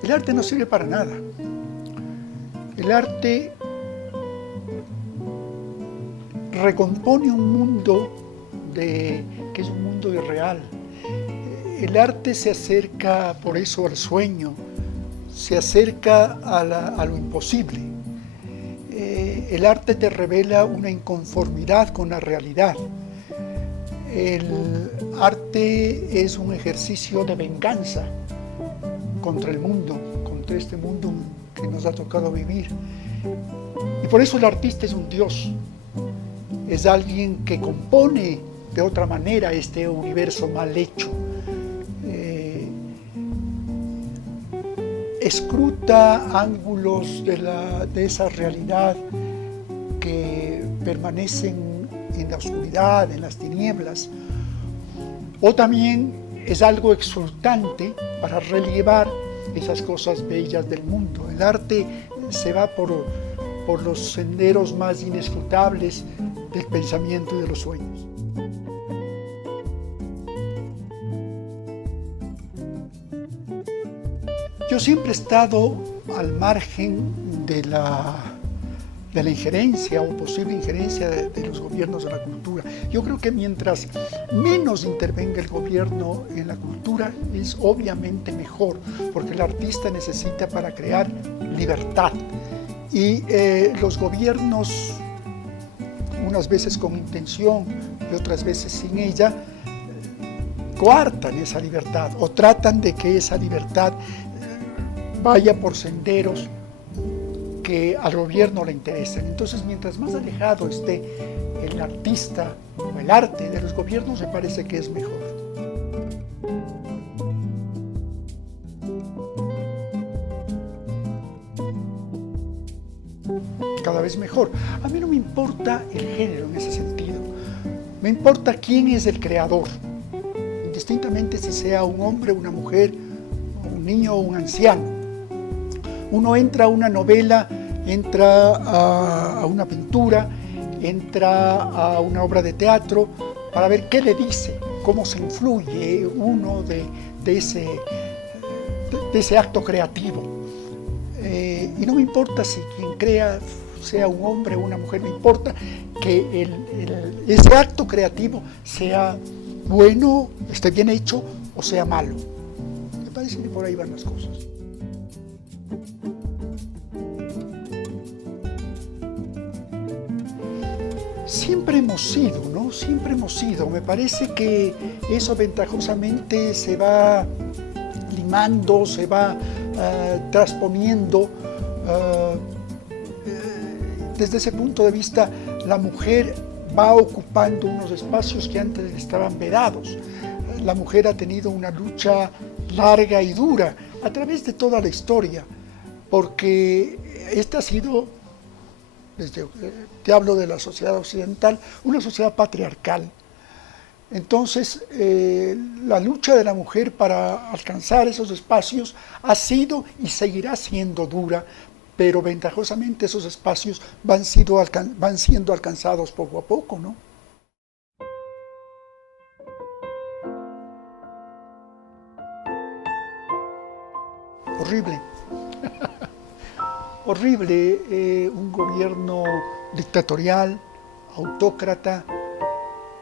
El arte no sirve para nada. El arte recompone un mundo que es un mundo irreal. El arte se acerca por eso al sueño, se acerca a lo imposible. El arte te revela una inconformidad con la realidad. El arte es un ejercicio de venganza contra el mundo, contra este mundo que nos ha tocado vivir. Y por eso el artista es un dios, es alguien que compone de otra manera este universo mal hecho. Escruta ángulos de esa realidad que permanecen en la oscuridad, en las tinieblas, o también es algo exultante para relevar esas cosas bellas del mundo. El arte se va por los senderos más inescrutables del pensamiento y de los sueños. Yo siempre he estado al margen de la injerencia o posible injerencia de los gobiernos en la cultura. Yo creo que mientras menos intervenga el gobierno en la cultura es obviamente mejor, porque el artista necesita para crear libertad. Y los gobiernos, unas veces con intención y otras veces sin ella, coartan esa libertad o tratan de que esa libertad vaya por senderos que al gobierno le interesen. Entonces, mientras más alejado esté el artista o el arte de los gobiernos, me parece que es mejor. Cada vez mejor. A mí no me importa el género en ese sentido. Me importa quién es el creador, indistintamente si sea un hombre, una mujer, un niño o un anciano. Uno entra a una novela, entra a una pintura, entra a una obra de teatro para ver qué le dice, cómo se influye uno de ese acto creativo. Y no me importa si quien crea sea un hombre o una mujer, me importa que ese acto creativo sea bueno, esté bien hecho o sea malo. Me parece que por ahí van las cosas. Siempre hemos sido, ¿no? Siempre hemos sido. Me parece que eso ventajosamente se va limando, se va transponiendo. Desde ese punto de vista, la mujer va ocupando unos espacios que antes estaban vedados. La mujer ha tenido una lucha larga y dura a través de toda la historia, porque esta ha sido, te hablo de la sociedad occidental, una sociedad patriarcal. Entonces, la lucha de la mujer para alcanzar esos espacios ha sido y seguirá siendo dura, pero ventajosamente esos espacios van siendo alcanzados poco a poco, ¿no? Horrible. Horrible, un gobierno dictatorial, autócrata,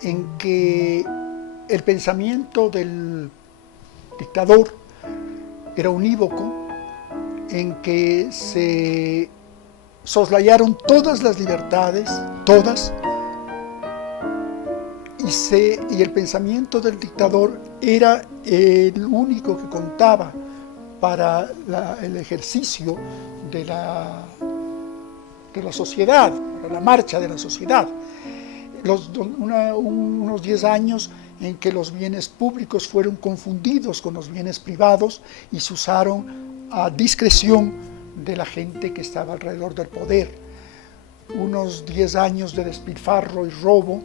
en que el pensamiento del dictador era unívoco, en que se soslayaron todas las libertades, todas, y el pensamiento del dictador era el único que contaba para el ejercicio de la sociedad, para la marcha de la sociedad. Unos 10 años en que los bienes públicos fueron confundidos con los bienes privados y se usaron a discreción de la gente que estaba alrededor del poder. Unos 10 años de despilfarro y robo,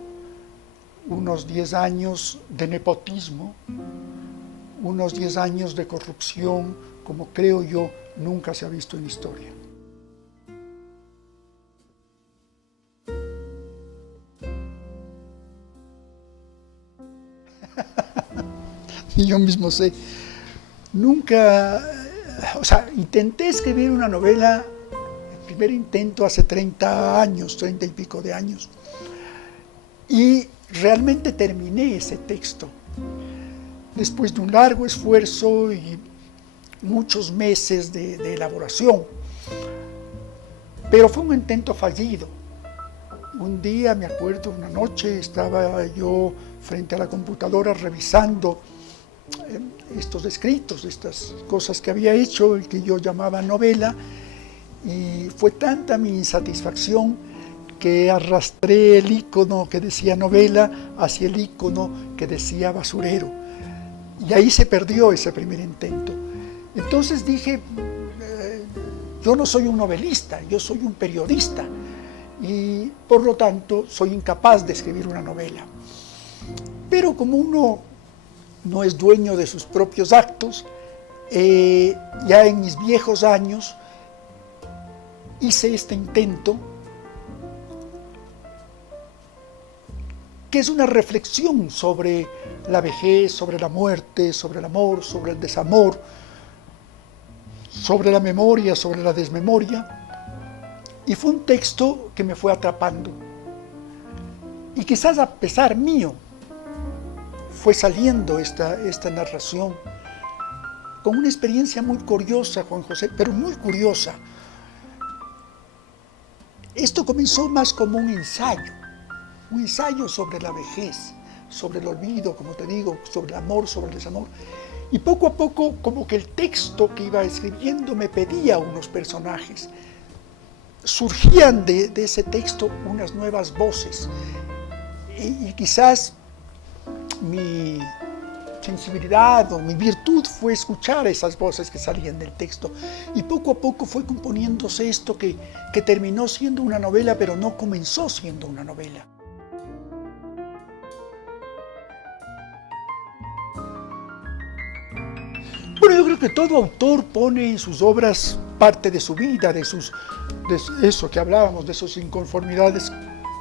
unos 10 años de nepotismo, unos 10 años de corrupción, como creo yo nunca se ha visto en la historia. Y yo mismo sé, nunca, o sea, intenté escribir una novela, el primer intento hace 30 años, 30 y pico de años, y realmente terminé ese texto, después de un largo esfuerzo y muchos meses de elaboración, pero fue un intento fallido. Un día, me acuerdo, una noche, estaba yo frente a la computadora revisando estos escritos, estas cosas que había hecho, el que yo llamaba novela, y fue tanta mi insatisfacción que arrastré el icono que decía novela hacia el icono que decía basurero. Y ahí se perdió ese primer intento. Entonces dije, yo no soy un novelista, yo soy un periodista, y por lo tanto soy incapaz de escribir una novela. Pero como uno no es dueño de sus propios actos, ya en mis viejos años hice este intento, que es una reflexión sobre la vejez, sobre la muerte, sobre el amor, sobre el desamor, sobre la memoria, sobre la desmemoria. Y fue un texto que me fue atrapando. Y quizás a pesar mío, fue saliendo esta narración con una experiencia muy curiosa, Juan José, pero muy curiosa. Esto comenzó más como un ensayo sobre la vejez, sobre el olvido, como te digo, sobre el amor, sobre el desamor. Y poco a poco, como que el texto que iba escribiendo me pedía unos personajes. Surgían de ese texto unas nuevas voces. Y quizás mi sensibilidad o mi virtud fue escuchar esas voces que salían del texto. Y poco a poco fue componiéndose esto que terminó siendo una novela, pero no comenzó siendo una novela. Bueno, yo creo que todo autor pone en sus obras parte de su vida, de eso que hablábamos, de sus inconformidades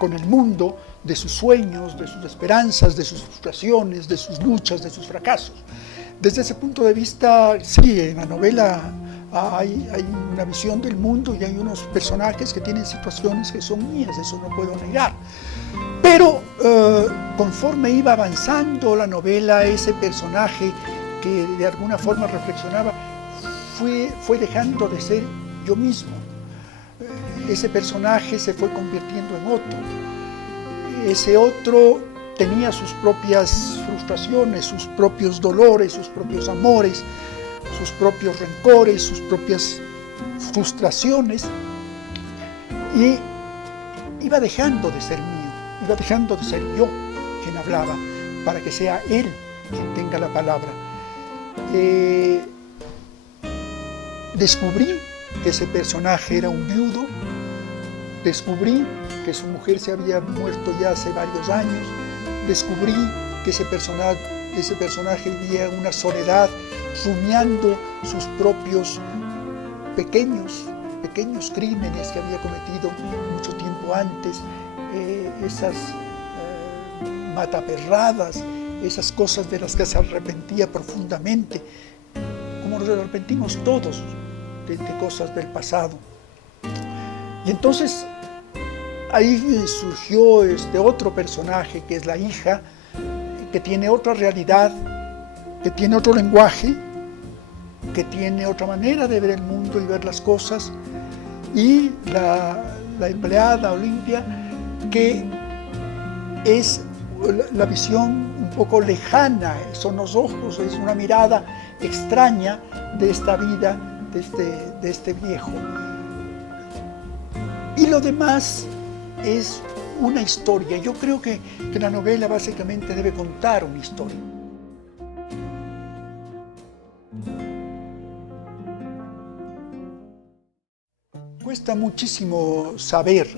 con el mundo, de sus sueños, de sus esperanzas, de sus frustraciones, de sus luchas, de sus fracasos. Desde ese punto de vista, sí, en la novela hay una visión del mundo y hay unos personajes que tienen situaciones que son mías, eso no puedo negar. Pero conforme iba avanzando la novela, ese personaje que de alguna forma reflexionaba, fue dejando de ser yo mismo. Ese personaje se fue convirtiendo en otro. Ese otro tenía sus propias frustraciones, sus propios dolores, sus propios amores, sus propios rencores, sus propias frustraciones, y iba dejando de ser mío, iba dejando de ser yo quien hablaba, para que sea él quien tenga la palabra. Descubrí que ese personaje era un viudo, descubrí que su mujer se había muerto ya hace varios años, descubrí que ese personaje vivía en una soledad, rumiando sus propios pequeños crímenes que había cometido mucho tiempo antes, esas mataperradas, esas cosas de las que se arrepentía profundamente, como nos arrepentimos todos de cosas del pasado. Y entonces ahí surgió este otro personaje, que es la hija, que tiene otra realidad, que tiene otro lenguaje, que tiene otra manera de ver el mundo y ver las cosas, y la empleada Olimpia, que es la visión un poco lejana, son los ojos, es una mirada extraña de esta vida, de este viejo. Y lo demás es una historia. Yo creo que la novela básicamente debe contar una historia. cuesta muchísimo saber.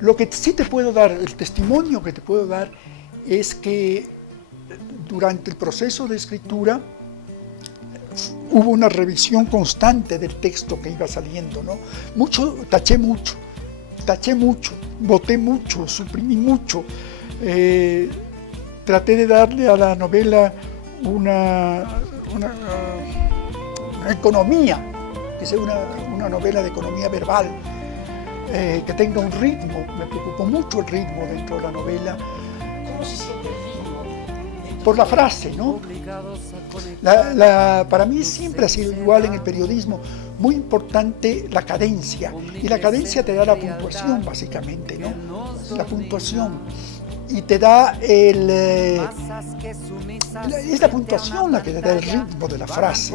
Lo que sí te puedo dar, el testimonio que te puedo dar, es que durante el proceso de escritura hubo una revisión constante del texto que iba saliendo, ¿no? Taché mucho, boté mucho, suprimí mucho. Traté de darle a la novela una economía, que sea una novela de economía verbal, que tenga un ritmo. Me preocupó mucho el ritmo dentro de la novela. ¿Cómo se siente el ritmo? Por la frase, ¿no? Para mí siempre ha sido igual en el periodismo, muy importante la cadencia. Y la cadencia te da la puntuación, básicamente, ¿no? La puntuación. Y te da es la puntuación la que te da el ritmo de la frase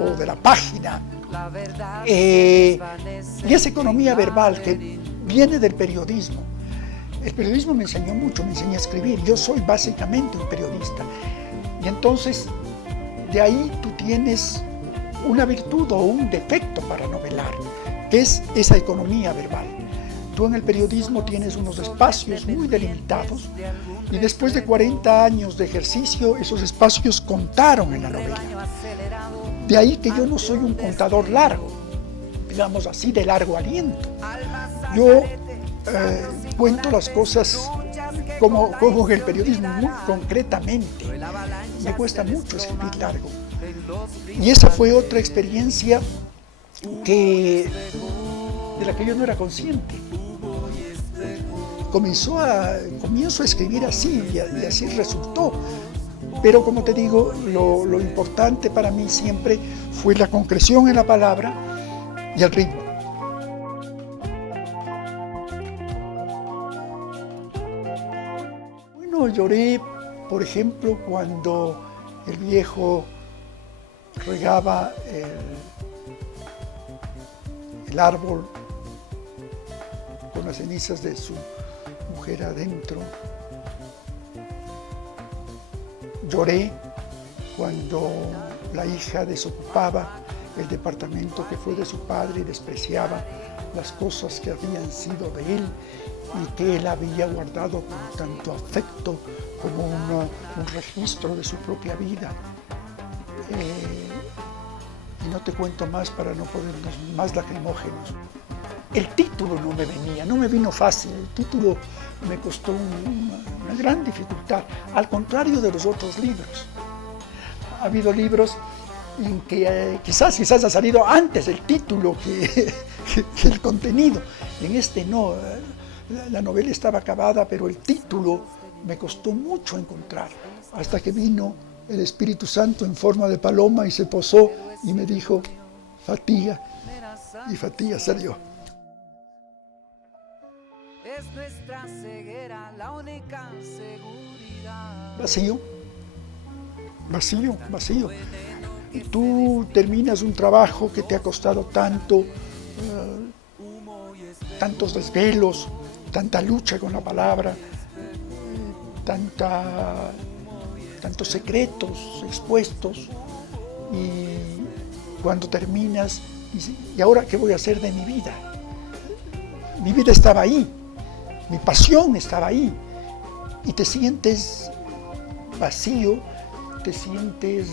o de la página. Y esa economía verbal que viene del periodismo. El periodismo me enseñó mucho, me enseñó a escribir. Yo soy básicamente un periodista. Y entonces, de ahí tú tienes una virtud o un defecto para novelar, que es esa economía verbal. Tú en el periodismo tienes unos espacios muy delimitados y después de 40 años de ejercicio, esos espacios contaron en la novela. De ahí que yo no soy un contador largo, digamos así, de largo aliento. Yo cuento las cosas como en el periodismo, muy concretamente. Me cuesta mucho escribir largo. Y esa fue otra experiencia de la que yo no era consciente. Comienzo a escribir así y así resultó. Pero como te digo, lo importante para mí siempre fue la concreción en la palabra y el ritmo. Bueno, lloré, por ejemplo, cuando el viejo regaba el árbol con las cenizas de su mujer adentro. Lloré cuando la hija desocupaba el departamento que fue de su padre y despreciaba las cosas que habían sido de él y que él había guardado con tanto afecto como un registro de su propia vida. Y no te cuento más para no ponernos más lacrimógenos. El título no me venía, no me vino fácil, el título me costó una gran dificultad, al contrario de los otros libros. Ha habido libros en que quizás ha salido antes el título que el contenido. En este no, la novela estaba acabada, pero el título me costó mucho encontrar, hasta que vino el Espíritu Santo en forma de paloma y se posó y me dijo, Fatiga, y Fatiga salió. Es nuestra ceguera la única seguridad. Vacío. Y tú terminas un trabajo que te ha costado tanto, tantos desvelos, tanta lucha con la palabra, tantos secretos expuestos, y cuando terminas, dices, ¿y ahora qué voy a hacer de mi vida? Mi vida estaba ahí, mi pasión estaba ahí, y te sientes vacío, te sientes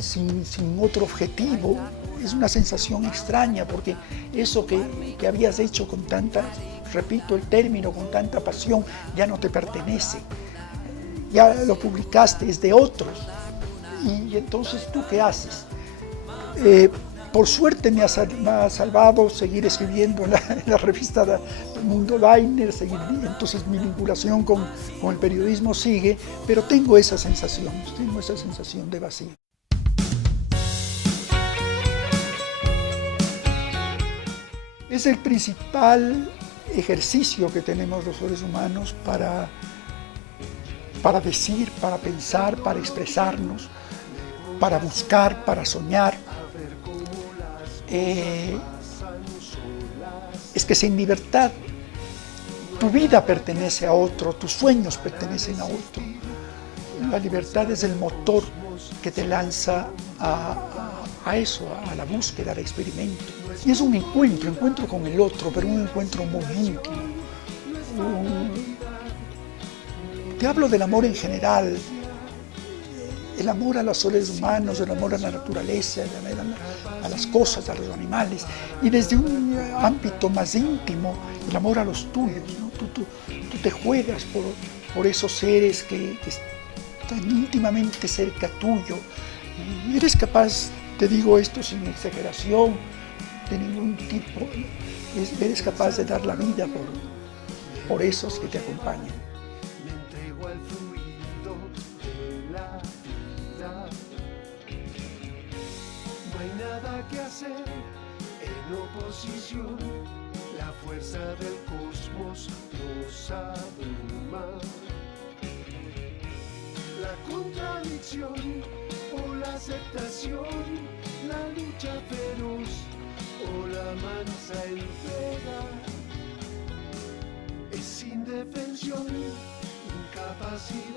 sin otro objetivo. Es una sensación extraña, porque eso que habías hecho con tanta, repito el término, con tanta pasión, ya no te pertenece. Ya lo publicaste, es de otros. Y entonces, ¿tú qué haces? Por suerte me ha salvado seguir escribiendo en la revista del Mundo Liner, entonces mi vinculación con el periodismo sigue, pero tengo esa sensación de vacío. Es el principal ejercicio que tenemos los seres humanos para decir, para pensar, para expresarnos, para buscar, para soñar. Es que sin libertad tu vida pertenece a otro, tus sueños pertenecen a otro. La libertad es el motor que te lanza a a eso, a la búsqueda, al experimento. Y es un encuentro con el otro, pero un encuentro muy íntimo. Te hablo del amor en general, el amor a los seres humanos, el amor a la naturaleza, a las cosas, a los animales, y desde un ámbito más íntimo, el amor a los tuyos, ¿no? Tú te juegas por esos seres que están íntimamente cerca tuyo, y eres capaz, te digo esto sin exageración de ningún tipo, eres capaz de dar la vida por esos que te acompañan. Me entrego al fluido de la vida. No hay nada que hacer en oposición. La fuerza del cosmos nos abruma. La contradicción o la aceptación, la lucha feroz o la mansa entrega. Es indefensión, incapacidad.